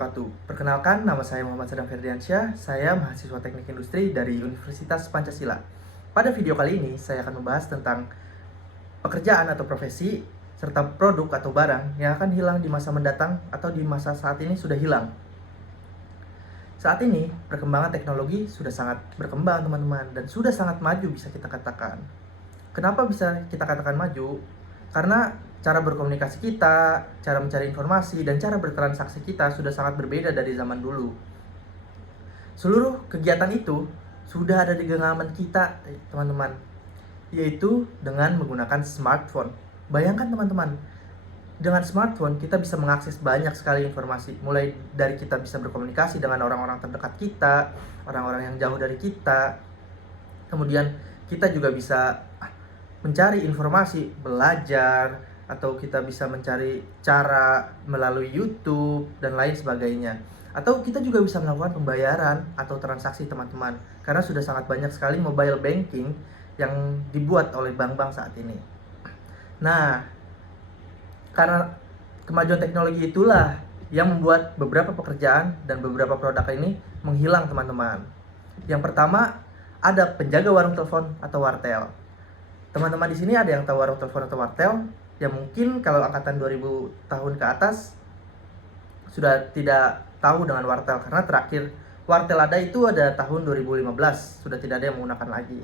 wabarakatuh. Perkenalkan, nama saya Muhammad Sadam Ferdiansyah. Saya mahasiswa Teknik Industri dari Universitas Pancasila. Pada video kali ini, saya akan membahas tentang pekerjaan atau profesi, serta produk atau barang yang akan hilang di masa mendatang atau di masa saat ini sudah hilang. Saat ini, perkembangan teknologi sudah sangat berkembang, teman-teman, dan sudah sangat maju bisa kita katakan. Kenapa bisa kita katakan maju? Karena cara berkomunikasi kita, cara mencari informasi, dan cara bertransaksi kita sudah sangat berbeda dari zaman dulu. Seluruh kegiatan itu sudah ada di genggaman kita, teman-teman, yaitu dengan menggunakan smartphone. Bayangkan, teman-teman, dengan smartphone kita bisa mengakses banyak sekali informasi, mulai dari kita bisa berkomunikasi dengan orang-orang terdekat kita, orang-orang yang jauh dari kita. Kemudian kita juga bisa mencari informasi, belajar, atau kita bisa mencari cara melalui YouTube dan lain sebagainya. Atau kita juga bisa melakukan pembayaran atau transaksi, teman-teman, karena sudah sangat banyak sekali mobile banking yang dibuat oleh bank-bank saat ini. Nah, karena kemajuan teknologi itulah yang membuat beberapa pekerjaan dan beberapa produk ini menghilang, teman-teman. Yang pertama, ada penjaga warung telepon atau wartel. Teman-teman di sini ada yang tahu warung telepon atau wartel? Ya mungkin kalau angkatan 2000 tahun ke atas sudah tidak tahu dengan wartel, karena terakhir wartel ada itu ada tahun 2015, sudah tidak ada yang menggunakan lagi.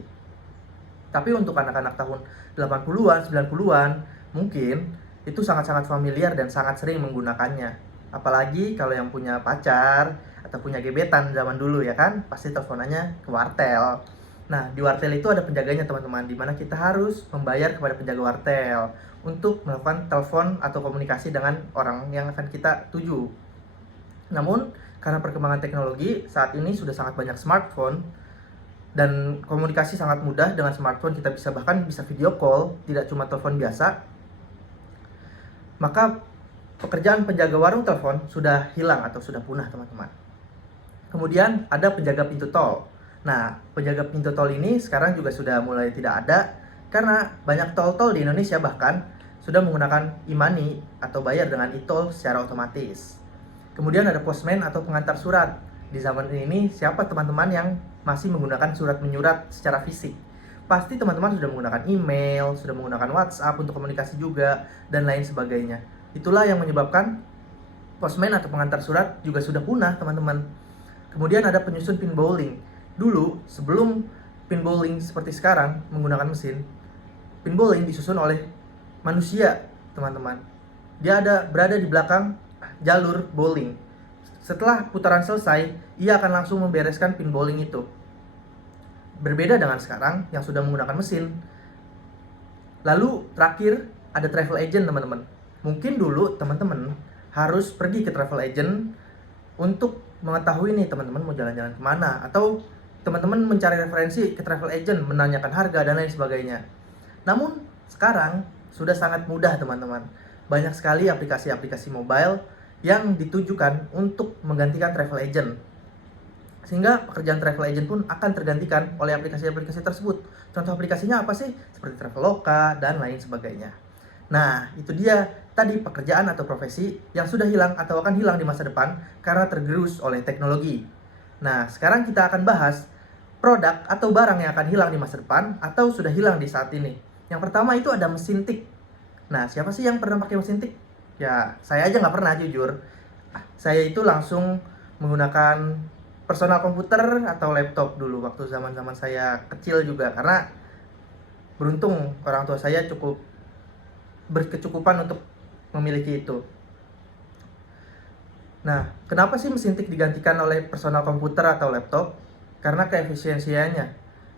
Tapi untuk anak-anak tahun 80-an, 90-an mungkin itu sangat-sangat familiar dan sangat sering menggunakannya. Apalagi kalau yang punya pacar atau punya gebetan zaman dulu, ya kan, pasti teleponannya ke wartel. Nah, di wartel itu ada penjaganya, teman-teman, di mana kita harus membayar kepada penjaga wartel untuk melakukan telepon atau komunikasi dengan orang yang akan kita tuju. Namun, karena perkembangan teknologi saat ini sudah sangat banyak smartphone dan komunikasi sangat mudah dengan smartphone, kita bahkan bisa video call, tidak cuma telepon biasa. Maka pekerjaan penjaga warung telepon sudah hilang atau sudah punah, teman-teman. Kemudian ada penjaga pintu tol. Nah, penjaga pintu tol ini sekarang juga sudah mulai tidak ada, karena banyak tol-tol di Indonesia bahkan sudah menggunakan e-money atau bayar dengan e-tol secara otomatis. Kemudian ada postman atau pengantar surat. Di zaman ini, siapa teman-teman yang masih menggunakan surat menyurat secara fisik? Pasti teman-teman sudah menggunakan email, sudah menggunakan WhatsApp untuk komunikasi juga, dan lain sebagainya. Itulah yang menyebabkan postman atau pengantar surat juga sudah punah, teman-teman. Kemudian ada penyusun pin bowling. Dulu, sebelum pin bowling seperti sekarang menggunakan mesin, pin bowling disusun oleh manusia, teman-teman. Dia berada di belakang jalur bowling. Setelah putaran selesai, ia akan langsung membereskan pin bowling itu. Berbeda dengan sekarang yang sudah menggunakan mesin. Lalu terakhir ada travel agent, teman-teman. Mungkin dulu teman-teman harus pergi ke travel agent untuk mengetahui nih teman-teman mau jalan-jalan kemana, atau teman-teman mencari referensi ke travel agent, menanyakan harga dan lain sebagainya. Namun sekarang sudah sangat mudah, teman-teman. Banyak sekali aplikasi-aplikasi mobile yang ditujukan untuk menggantikan travel agent, sehingga pekerjaan travel agent pun akan tergantikan oleh aplikasi-aplikasi tersebut. Contoh aplikasinya apa sih? Seperti Traveloka dan lain sebagainya. Nah, itu dia tadi pekerjaan atau profesi yang sudah hilang atau akan hilang di masa depan karena tergerus oleh teknologi. Nah, sekarang kita akan bahas produk atau barang yang akan hilang di masa depan atau sudah hilang di saat ini. Yang pertama itu ada mesin tik. Nah, siapa sih yang pernah pakai mesin tik? Ya, saya aja nggak pernah, jujur. Saya itu langsung menggunakan personal komputer atau laptop dulu waktu zaman-zaman saya kecil juga, karena beruntung orang tua saya cukup berkecukupan untuk memiliki itu. Nah, kenapa sih mesin tik digantikan oleh personal komputer atau laptop? Karena keefisiensiannya.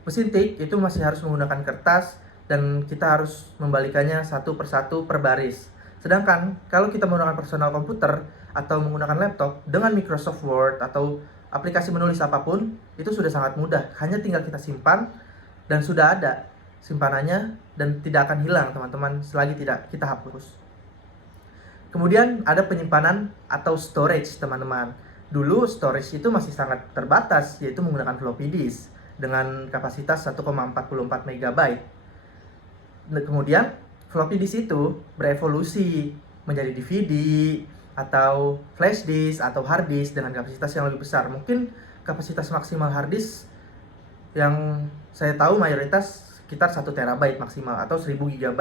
Mesin tik itu masih harus menggunakan kertas dan kita harus membalikannya satu persatu per baris. Sedangkan kalau kita menggunakan personal komputer atau menggunakan laptop dengan Microsoft Word atau aplikasi menulis apapun, itu sudah sangat mudah. Hanya tinggal kita simpan dan sudah ada simpanannya dan tidak akan hilang, teman-teman, selagi tidak kita hapus. Kemudian ada penyimpanan atau storage, teman-teman. Dulu storage itu masih sangat terbatas, yaitu menggunakan floppy disk dengan kapasitas 1,44 MB. Kemudian floppy disk itu berevolusi menjadi DVD, atau flash disk atau hard disk dengan kapasitas yang lebih besar. Mungkin kapasitas maksimal hard disk yang saya tahu mayoritas sekitar 1 terabyte maksimal atau 1000 GB.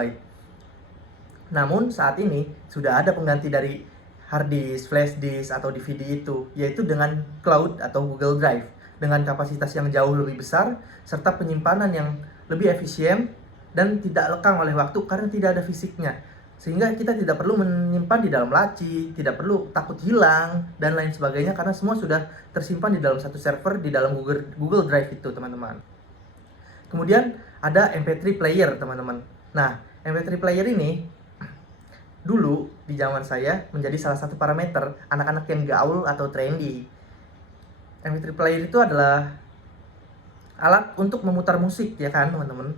Namun saat ini sudah ada pengganti dari hard disk, flash disk atau DVD itu, yaitu dengan cloud atau Google Drive dengan kapasitas yang jauh lebih besar serta penyimpanan yang lebih efisien dan tidak lekang oleh waktu karena tidak ada fisiknya. Sehingga kita tidak perlu menyimpan di dalam laci, tidak perlu takut hilang dan lain sebagainya karena semua sudah tersimpan di dalam satu server di dalam Google Drive itu, teman-teman. Kemudian ada MP3 player, teman-teman. Nah, MP3 player ini dulu di zaman saya menjadi salah satu parameter anak-anak yang gaul atau trendy. MP3 player itu adalah alat untuk memutar musik, ya kan, teman-teman.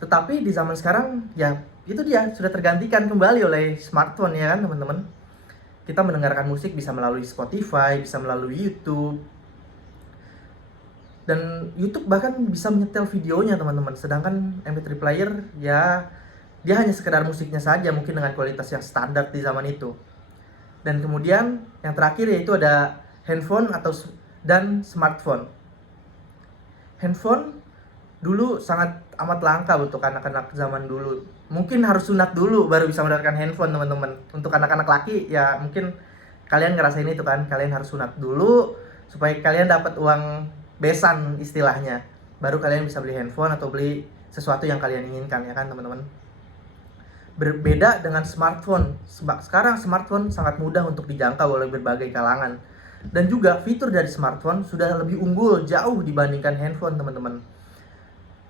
Tetapi di zaman sekarang ya itu dia sudah tergantikan kembali oleh smartphone, ya kan, teman-teman. Kita mendengarkan musik bisa melalui Spotify, bisa melalui YouTube. Dan YouTube bahkan bisa menyetel videonya, teman-teman. Sedangkan MP3 player ya dia hanya sekedar musiknya saja, mungkin dengan kualitas yang standar di zaman itu. Dan kemudian yang terakhir yaitu ada handphone dan smartphone. Handphone dulu sangat amat langka untuk anak-anak zaman dulu. Mungkin harus sunat dulu baru bisa mendapatkan handphone, teman-teman. Untuk anak-anak laki ya mungkin kalian ngerasain itu kan, kalian harus sunat dulu supaya kalian dapat uang besan istilahnya. Baru kalian bisa beli handphone atau beli sesuatu yang kalian inginkan, ya kan, teman-teman. Berbeda dengan smartphone. Sekarang smartphone sangat mudah untuk dijangkau oleh berbagai kalangan. Dan juga fitur dari smartphone sudah lebih unggul jauh dibandingkan handphone, teman-teman.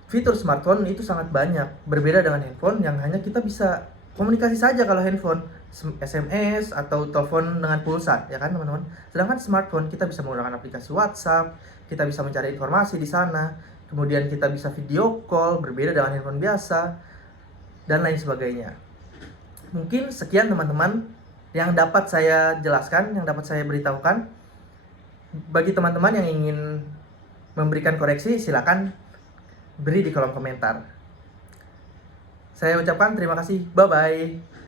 Fitur smartphone itu sangat banyak. Berbeda dengan handphone yang hanya kita bisa komunikasi saja kalau handphone, SMS atau telepon dengan pulsa, ya kan, teman-teman. Sedangkan smartphone kita bisa menggunakan aplikasi WhatsApp, kita bisa mencari informasi di sana, kemudian kita bisa video call berbeda dengan handphone biasa, dan lain sebagainya. Mungkin sekian, teman-teman, yang dapat saya jelaskan, yang dapat saya beritahukan. Bagi teman-teman yang ingin memberikan koreksi, silakan beri di kolom komentar. Saya ucapkan terima kasih. Bye-bye.